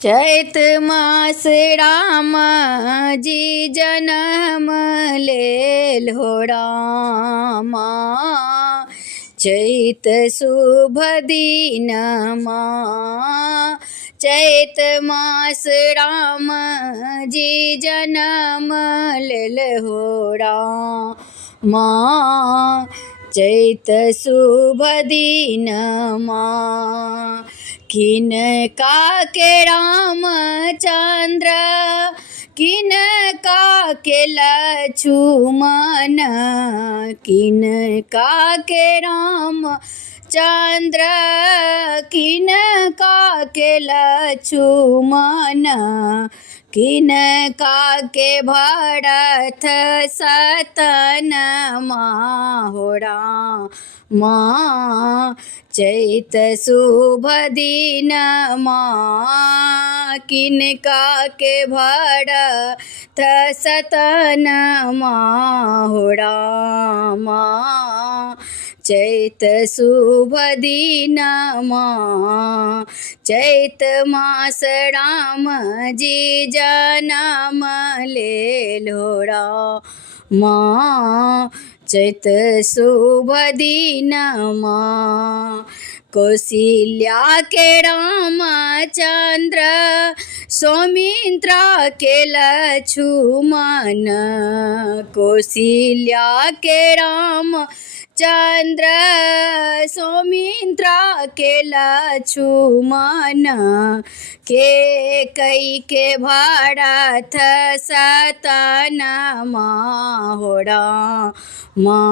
चैत मास राम जी जनम लेल हो रामा। चैत शुभ दिनमा चैत मास राम जी जनम लेल हो रामा। चैत शुभ दिनमा किनका के रामचंद्र किनका के लक्ष्मण किनका के रामचंद्र किनका के लक्ष्मण किनका के भरत सतनमा हो रामा। चैत शुभ दिनमा किनका के भरत सतनमा हो रामा। चैत शुभ दिनमा चैत मास राम जी जनम लेल हो रामा। चैत शुभ दिनमा कौशल्या के रामचंद्र सौमित्र के लक्ष्मण कौशल्या के रामचंद्र सौमित्र के लक्ष्मण के कई के भरत सतनमा हो रामा।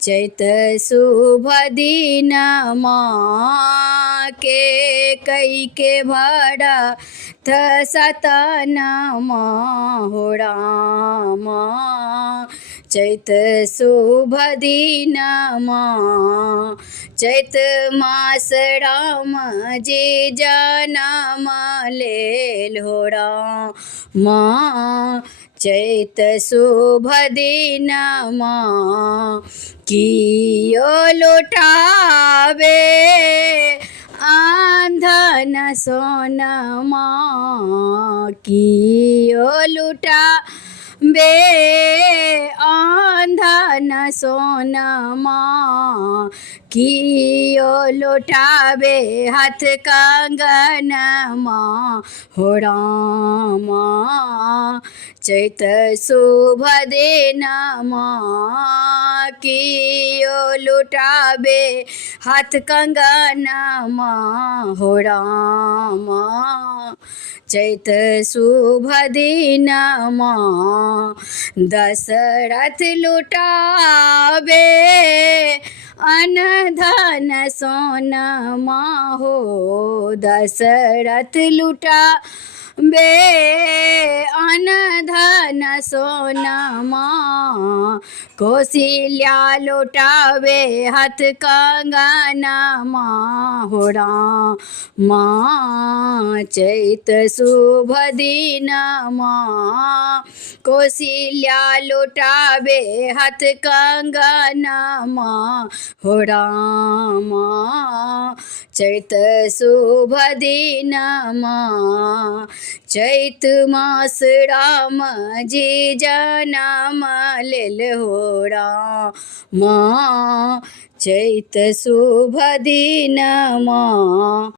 चैत शुभ दिनमा के कई के भरत सतनमा हो रामा। चैत शुभ दिनमा चैत मास राम जी जनम लेल हो रामा। चैत शुभ दिनमा कियो लुटावे आंधन सोनमा कियो लुटावे आंधन सोनमा कियो लुटावे हाथ कंगनमा हो रामा। चैत शुभ दिनमा कियो लुटावे हाथ कंगनमा हो रामा। चैत शुभ दिनमा दशरथ लुटावे अनधन सोनमा हो दशरथ लुटावे अनधन सोनमा कौशल्या लुटावे हाथ कंगनमा हो रामा। चैत शुभ दिनमा कौशल्या लुटावे हाथ कंगनमा हो रामा। चैत शुभ दिनमा चैत मास राम जी जनम लेल हो रामा। चैत शुभ दिनमा।